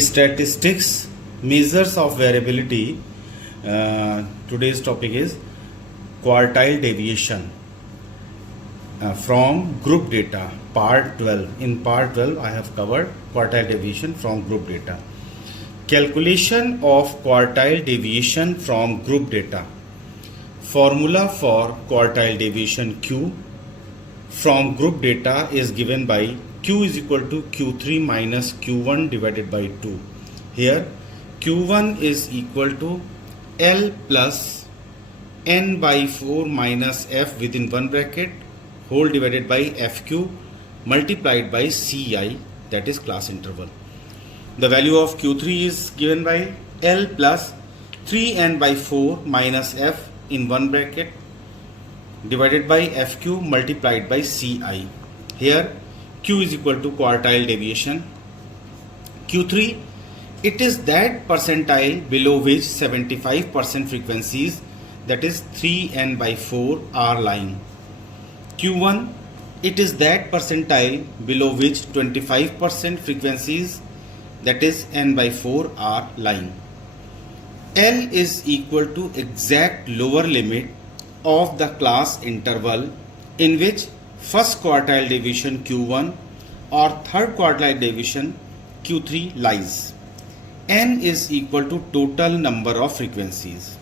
Statistics, measures of variability. Today's topic is quartile deviation from group data, part 12. In part 12 I have covered quartile deviation from group data. Calculation of quartile deviation from group data. Formula for quartile deviation Q from group data is given by Q is equal to Q3 minus Q1 divided by 2. Here Q1 is equal to L plus N by 4 minus F within one bracket whole divided by FQ multiplied by CI, that is class interval. The value of Q3 is given by L plus 3N by 4 minus F in one bracket divided by FQ multiplied by CI. Here Q is equal to quartile deviation. Q3, it is that percentile below which 75% frequencies, that is 3N by 4, are lying. Q1, it is that percentile below which 25% frequencies, that is N by 4, are lying. L is equal to exact lower limit of the class interval in which first quartile deviation Q1 or third quartile deviation Q3 lies. N is equal to total number of frequencies.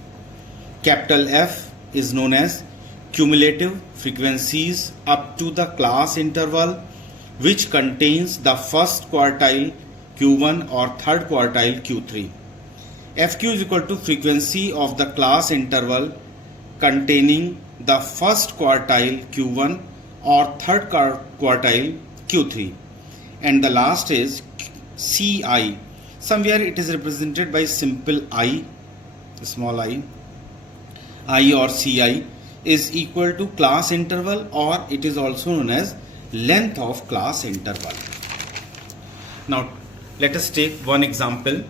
Capital F is known as cumulative frequencies up to the class interval which contains the first quartile Q1 or third quartile Q3. FQ is equal to frequency of the class interval containing the first quartile Q1 or third quartile Q3, and the last is CI. Somewhere it is represented by simple I, small I or CI is equal to class interval, or it is also known as length of class interval. Now let us take one example.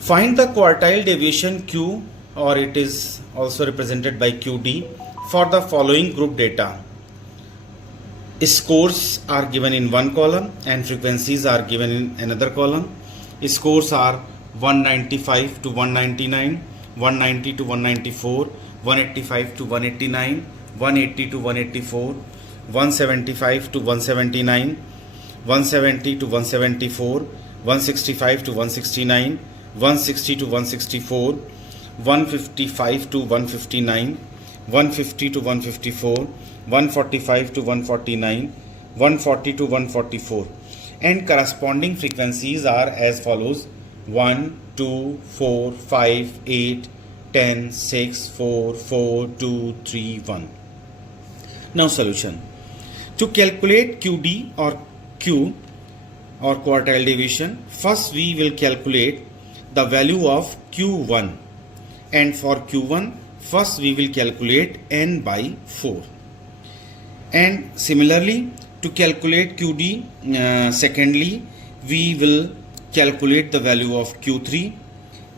Find the quartile deviation Q, or it is also represented by QD, for the following group data. Scores are given in one column and frequencies are given in another column. Scores are 195 to 199, 190 to 194, 185 to 189, 180 to 184, 175 to 179, 170 to 174, 165 to 169, 160 to 164, 155 to 159, 150 to 154, 145 to 149, 140 to 144, and corresponding frequencies are as follows: 1, 2, 4, 5, 8, 10, 6, 4, 4, 2, 3, 1. Now solution. To calculate QD or Q or quartile deviation, first we will calculate the value of Q1, and for Q1 first we will calculate N by 4, and similarly to calculate QD, secondly we will calculate the value of Q3,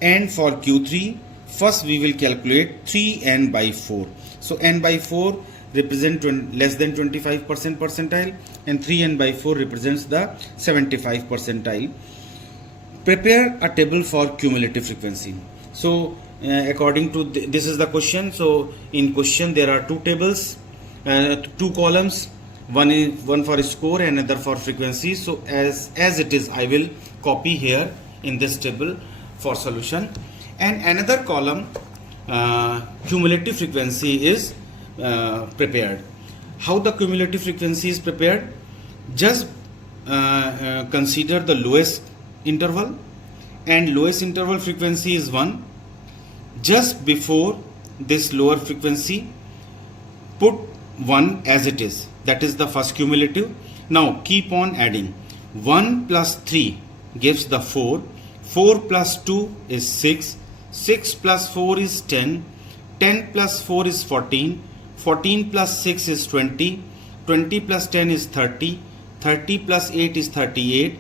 and for Q3 first we will calculate 3N by 4. So N by 4 represent less than 25% percentile, and 3N by 4 represents the 75 percentile. Prepare a table for cumulative frequency. So according to this is the question. So in question there are two tables, two columns, one for score and another for frequency. So as it is, I will copy here in this table for solution, and another column cumulative frequency is prepared. How the cumulative frequency is prepared? Just consider the lowest interval, and lowest interval frequency is 1. Just before this lower frequency, put 1 as it is, that is the first cumulative. Now keep on adding. 1 plus 3 gives the 4, 4 plus 2 is 6, 6 plus 4 is 10, 10 plus 4 is 14, 14 plus 6 is 20, 20 plus 10 is 30, 30 plus 8 is 38,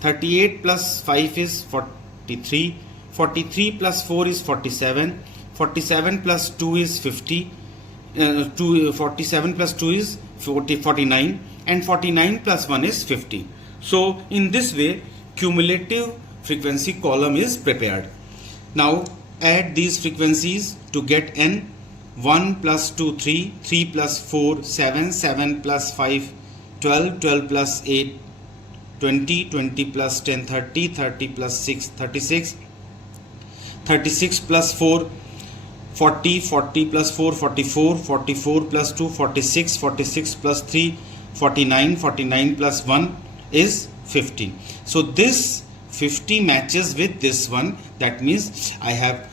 38 plus 5 is 43, 43 plus 4 is 47, 47 plus 2 is 50, 47 plus 2 is 49, and 49 plus 1 is 50. So in this way cumulative frequency column is prepared. Now add these frequencies to get n. 1 plus 2 3, 3 plus 4 7, 7 plus 5 12, 12 plus 8 20, 20 plus 10 30, 30 plus 6 36, 36 plus 4 40, 40 plus 4 44, 44 plus 2 46, 46 plus 3 49, 49 plus 1 is 50. So this 50 matches with this one. That means I have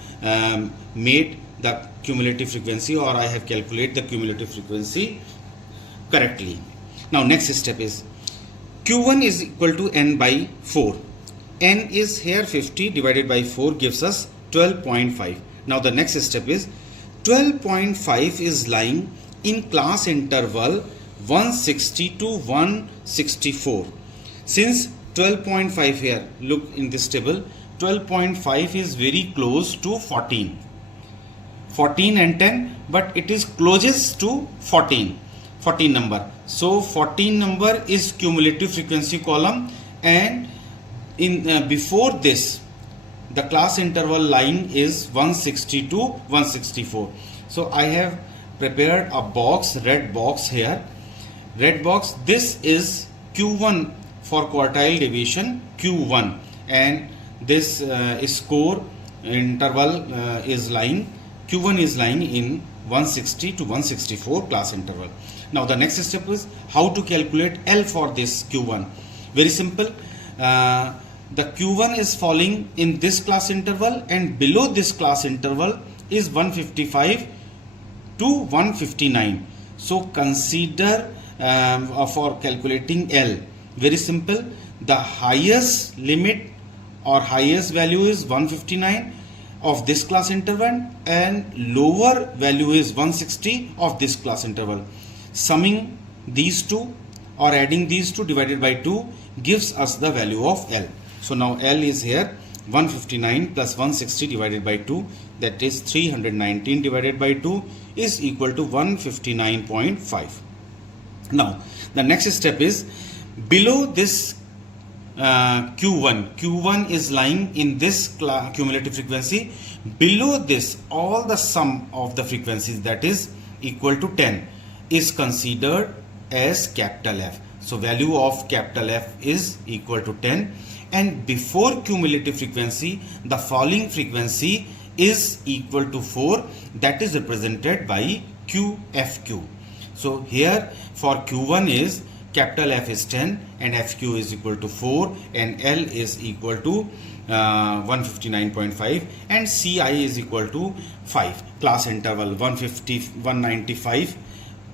made the cumulative frequency, or I have calculated the cumulative frequency correctly. Now next step is Q1 is equal to n by 4. N is here 50 divided by 4 gives us 12.5. Now the next step is 12.5 is lying in class interval 160 to 164. Since 12.5 here, look in this table, 12.5 is very close to 14. 14 and 10, but it is closest to 14 number. So 14 number is cumulative frequency column, and in before this the class interval lying is 160 to 164. So I have prepared a box, red box here. Red box, this is Q1 for quartile deviation Q1, and this score interval is lying, Q1 is lying in 160 to 164 class interval. Now the next step is how to calculate L for this Q1. Very simple. The Q1 is falling in this class interval, and below this class interval is 155 to 159. So consider for calculating L, very simple. The highest limit or highest value is 159 of this class interval, and lower value is 160 of this class interval. Summing these two or adding these two divided by 2 gives us the value of L. So now L is here 159 plus 160 divided by 2, that is 319 divided by 2 is equal to 159.5. Now the next step is below this Q1 is lying in this cumulative frequency. Below this, all the sum of the frequencies, that is equal to 10, is considered as capital F. So value of capital F is equal to 10, and before cumulative frequency the falling frequency is equal to 4, that is represented by QFQ. So here for Q1 is capital F is 10 and FQ is equal to 4 and L is equal to 159.5 and CI is equal to 5. Class interval 195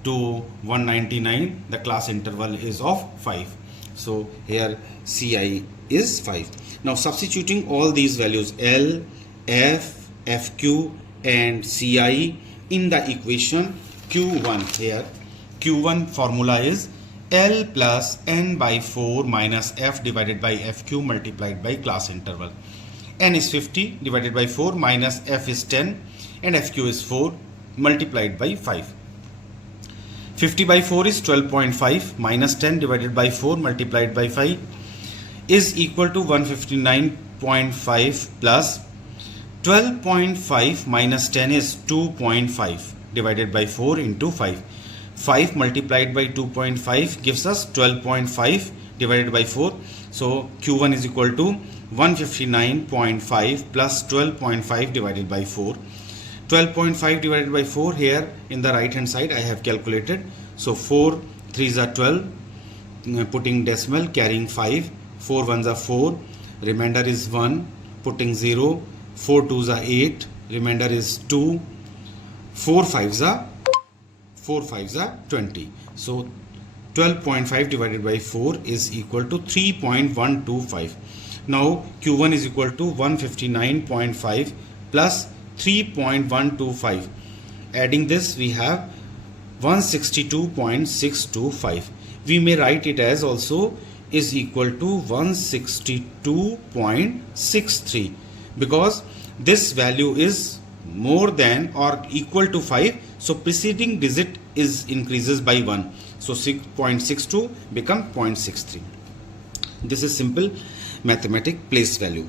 to 199, the class interval is of 5. So here CI is 5. Now substituting all these values L, F, FQ and CI in the equation Q1, here Q1 formula is L plus n by 4 minus f divided by fq multiplied by class interval. N is 50 divided by 4 minus f is 10 and fq is 4 multiplied by 5. 50 by 4 is 12.5 minus 10 divided by 4 multiplied by 5 is equal to 159.5 plus 12.5 minus 10 is 2.5 divided by 4 into 5. 5 multiplied by 2.5 gives us 12.5 divided by 4. So Q1 is equal to 159.5 plus 12.5 divided by 4. 12.5 divided by 4 here in the right hand side I have calculated. So 4 3s are 12, putting decimal carrying 5, 4 1s are 4, remainder is 1, putting 0, 4 2s are 8, remainder is 2, 4 5s are 20. So 12.5 divided by 4 is equal to 3.125. Now Q1 is equal to 159.5 plus 3.125. Adding this we have 162.625. We may write it as also is equal to 162.63 because this value is more than or equal to 5. So preceding digit is increases by 1. So 6.62 become 0.63. This is simple. mathematic place value.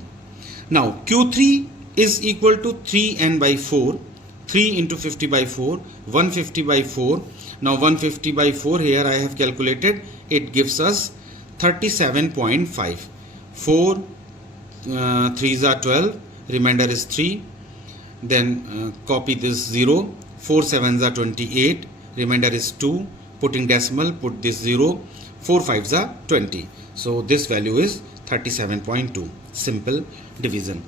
Now Q3 is equal to 3n by 4, 3 into 50 by 4, 150 by 4. Now 150 by 4 here I have calculated, it gives us 37.5. 4 3s are 12, remainder is 3. Then copy this 0, 4 7s are 28, remainder is 2. Putting decimal, put this 0, 4 5s are 20. So this value is 37.2. Simple division.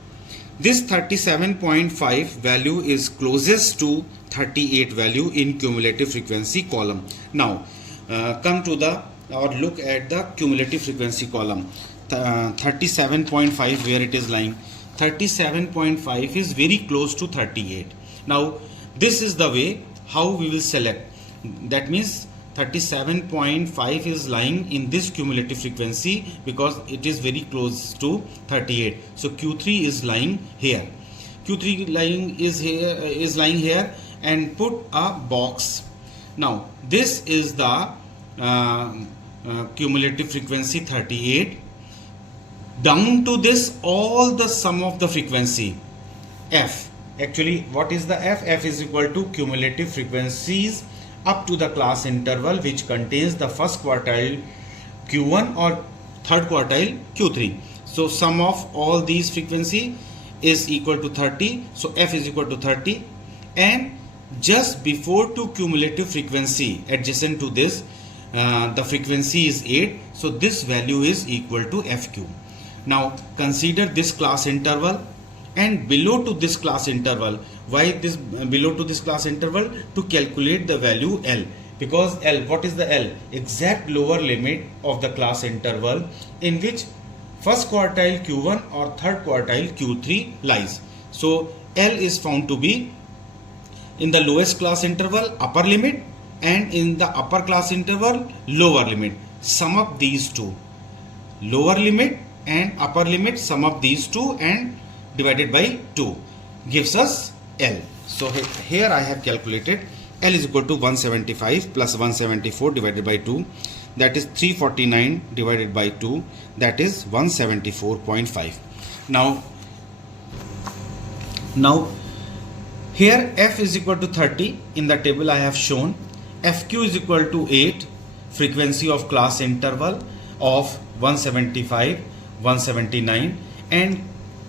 This 37.5 value is closest to 38 value in cumulative frequency column. Now come to the or look at the cumulative frequency column. 37.5 where it is lying. 37.5 is very close to 38. Now this is the way how we will select. That means 37.5 is lying in this cumulative frequency because it is very close to 38. So Q3 is lying here. Q3 is lying here and put a box. Now this is the cumulative frequency 38. Down to this all the sum of the frequency f. Actually what is the f? F is equal to cumulative frequencies up to the class interval which contains the first quartile Q1 or third quartile Q3. So sum of all these frequency is equal to 30. So f is equal to 30, and just before to cumulative frequency adjacent to this the frequency is 8. So this value is equal to fq. Now consider this class interval and below to this class interval. Why this below to this class interval? To calculate the value L, because L, what is the L? Exact lower limit of the class interval in which first quartile Q1 or third quartile Q3 lies. So L is found to be in the lowest class interval upper limit and in the upper class interval lower limit. Sum up these two, lower limit and upper limit, sum up these two and divided by 2 gives us L. So here I have calculated L is equal to 175 plus 174 divided by 2, that is 349 divided by 2, that is 174.5. Now here f is equal to 30. In the table I have shown fq is equal to 8, frequency of class interval of 175, 179, and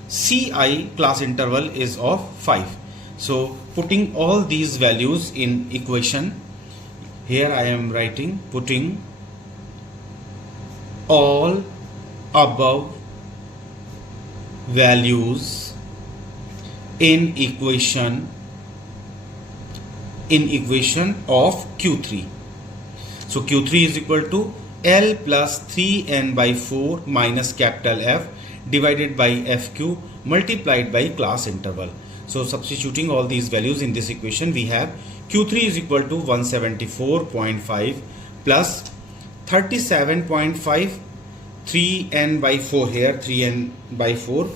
Ci class interval is of 5. So putting all these values in equation, here I am writing putting all above values in equation of Q3. So Q3 is equal to L plus 3n by 4 minus capital F divided by fq multiplied by class interval. So substituting all these values in this equation, we have Q3 is equal to 174.5 plus 37.5, 3n by 4, here 3n by 4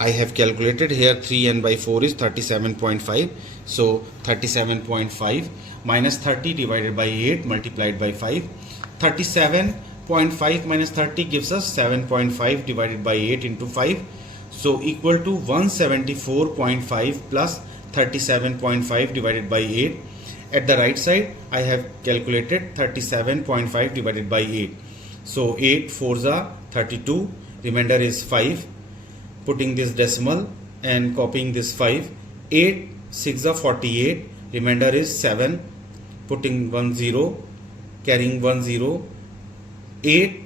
I have calculated, here 3n by 4 is 37.5. So 37.5 minus 30 divided by 8 multiplied by 5. 37.5 minus 30 gives us 7.5 divided by 8 into 5. So equal to 174.5 plus 37.5 divided by 8. At the right side I have calculated 37.5 divided by 8. So 8 4s are 32, remainder is 5. Putting this decimal and copying this 5. 8 6 are 48, remainder is 7. Putting 1 0, carrying 1 0. 8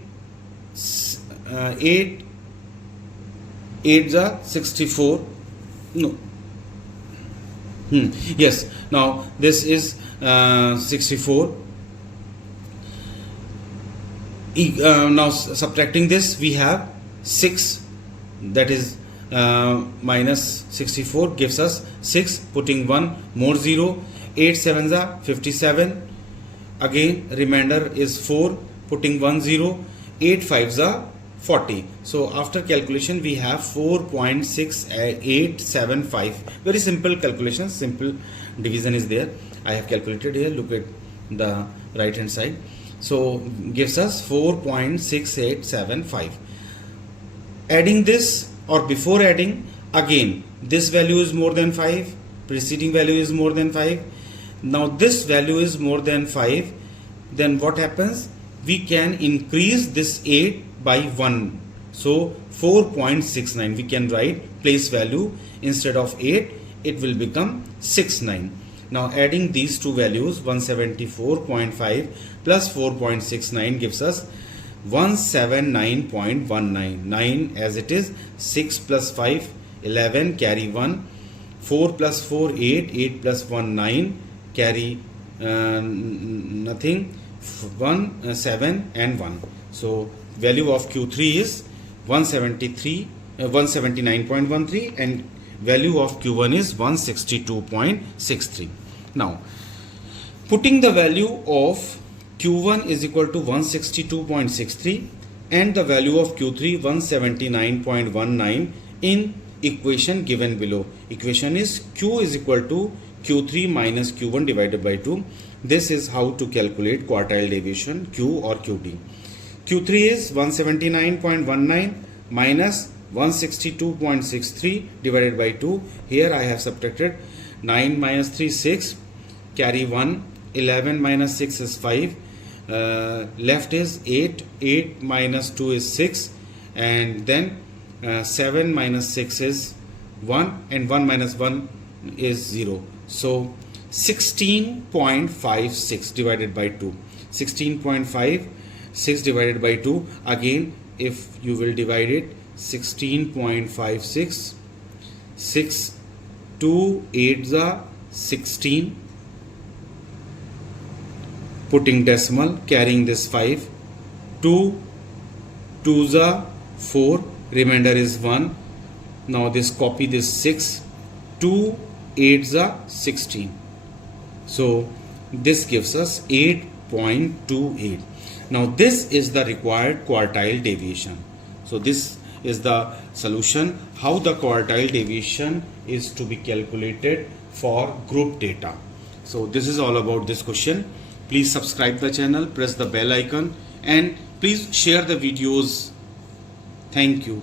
8s are 64. No. Yes. Now this is 64. Now subtracting this, we have 6, that is minus 64 gives us 6. Putting 1 more 0. 8 7s are 57. Again remainder is 4. Putting 1 0. 8 5s are 40. So after calculation we have 4.6875. Very simple calculation, simple division is there. I have calculated here. Look at the right hand side. So gives us 4.6875. Adding this or before adding, again this value is more than 5, preceding value is more than 5. Now this value is more than 5, then what happens? We can increase this 8 by 1. So 4.69, we can write place value instead of 8, it will become 69. Now adding these two values, 174.5 plus 4.69 gives us 179.19. 9 as it is, 6 plus 5, 11, carry 1, 4 plus 4, 8, 8 plus 1, 9, carry nothing, 1, 7 and 1. So value of Q3 is 179.13 and value of Q1 is 162.63. Now putting the value of Q1 is equal to 162.63 and the value of Q3 179.19 in equation given below. Equation is Q is equal to Q3 minus Q1 divided by 2. This is how to calculate quartile deviation Q or QD. Q3 is 179.19 minus 162.63 divided by 2. Here I have subtracted 9 minus 3 6, carry 1, 11 minus 6 is 5, left is 8, 8 minus 2 is 6, and then 7 minus 6 is 1 and 1 minus 1 is 0. So 16.56 divided by 2. 16.56 divided by 2. Again, if you will divide it, 16.56, 6, 2, 8 are 16, putting decimal, carrying this 5, 2, 2 are 4, remainder is 1. Now this copy this 6, 2, 8 are 16. So this gives us 8.28. Now this is the required quartile deviation. So this is the solution how the quartile deviation is to be calculated for group data. So this is all about this question. Please subscribe the channel, press the bell icon and please share the videos. Thank you.